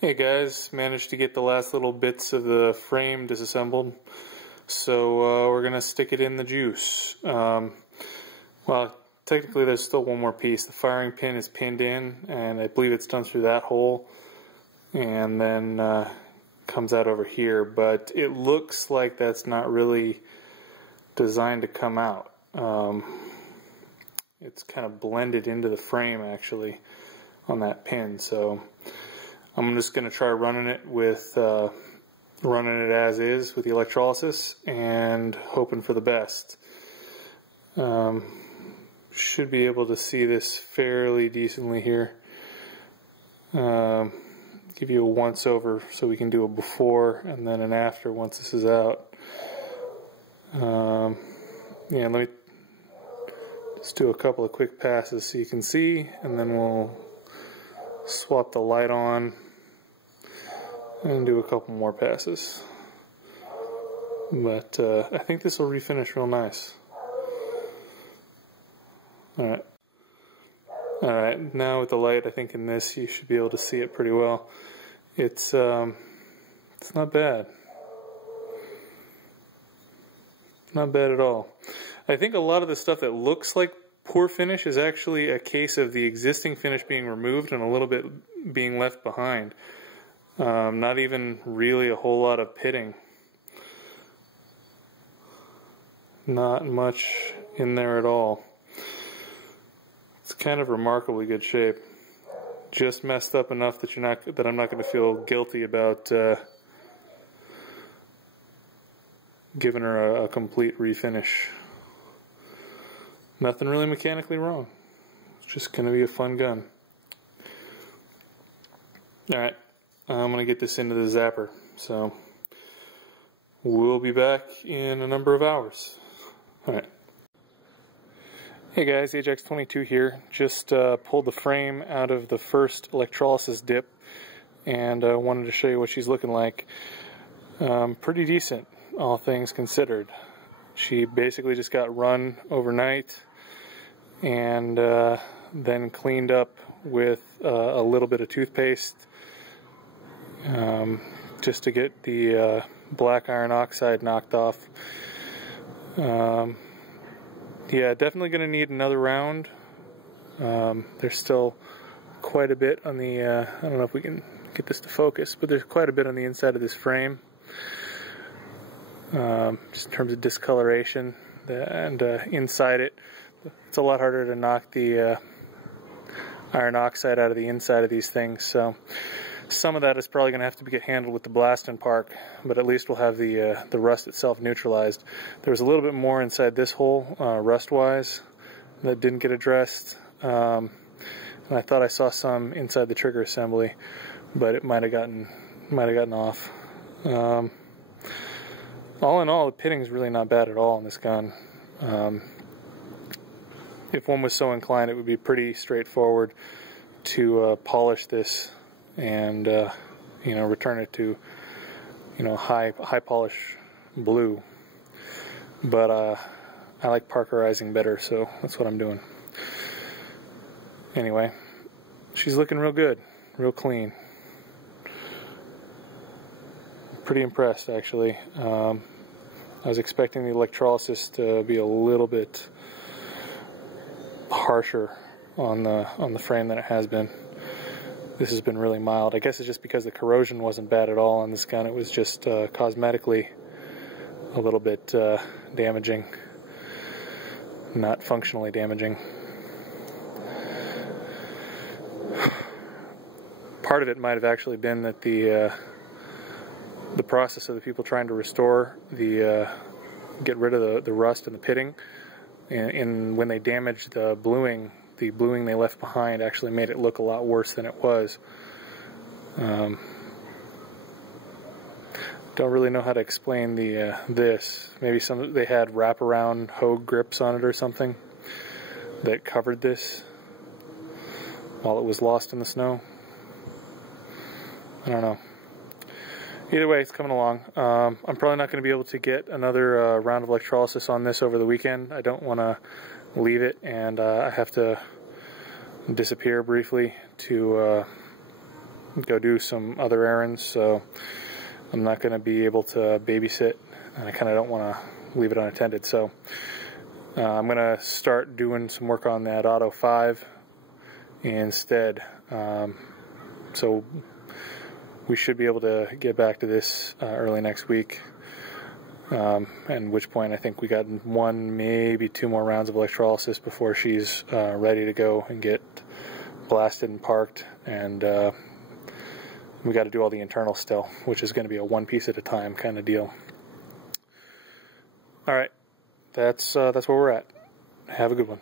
Hey guys, managed to get the last little bits of the frame disassembled, so we're gonna stick it in the juice. Well, technically there's still one more piece. The firing pin is pinned in, and I believe it's done through that hole, and then comes out over here, but it looks like that's not really designed to come out. It's kind of blended into the frame actually on that pin, so I'm just going to try running it as is with the electrolysis and hoping for the best. Should be able to see this fairly decently here. Give you a once over so we can do a before and then an after once this is out. Yeah, let me just do a couple of quick passes so you can see, and then we'll swap the light on and do a couple more passes. But I think this will refinish real nice. Alright, now with the light, I think in this you should be able to see it pretty well. It's not bad. Not bad at all. I think a lot of the stuff that looks like poor finish is actually a case of the existing finish being removed and a little bit being left behind. Not even really a whole lot of pitting. Not much in there at all. It's kind of remarkably good shape. Just messed up enough that I'm not going to feel guilty about giving her a complete refinish. Nothing really mechanically wrong. It's just going to be a fun gun. Alright, I'm going to get this into the zapper. So, we'll be back in a number of hours. Alright. Hey guys, AJAX 22 here. Just pulled the frame out of the first electrolysis dip and wanted to show you what she's looking like. Pretty decent, all things considered. She basically just got run overnight and then cleaned up with a little bit of toothpaste just to get the black iron oxide knocked off. Yeah, definitely going to need another round. There's still quite a bit on the, I don't know if we can get this to focus, but there's quite a bit on the inside of this frame. Just in terms of discoloration, and inside it, it's a lot harder to knock the iron oxide out of the inside of these things, so some of that is probably going to have to get handled with the blast and park, but at least we'll have the rust itself neutralized. There was a little bit more inside this hole, rust-wise, that didn't get addressed, and I thought I saw some inside the trigger assembly, but it might have gotten off. All in all, the pitting is really not bad at all on this gun. If one was so inclined, it would be pretty straightforward to polish this and you know, return it to, you know, high polish blue. But I like parkerizing better, so that's what I'm doing. Anyway, she's looking real good, real clean. Pretty impressed, actually. I was expecting the electrolysis to be a little bit harsher on the frame than it has been. This has been really mild. I guess it's just because the corrosion wasn't bad at all on this gun. It was just cosmetically a little bit damaging, not functionally damaging. Part of it might have actually been that the process of the people trying to restore get rid of the rust and the pitting, and when they damaged the bluing they left behind actually made it look a lot worse than it was. Don't really know how to explain this. Maybe they had wraparound Hogue grips on it or something that covered this while it was lost in the snow. I don't know. Either way, it's coming along. I'm probably not going to be able to get another round of electrolysis on this over the weekend. I don't want to leave it, and I have to disappear briefly to go do some other errands, so I'm not going to be able to babysit, and I kind of don't want to leave it unattended. So I'm going to start doing some work on that Auto 5 instead. So we should be able to get back to this early next week, at which point I think we got 1, maybe 2 more rounds of electrolysis before she's ready to go and get blasted and parked, and we got to do all the internal still, which is going to be a one piece at a time kind of deal. All right, that's where we're at. Have a good one.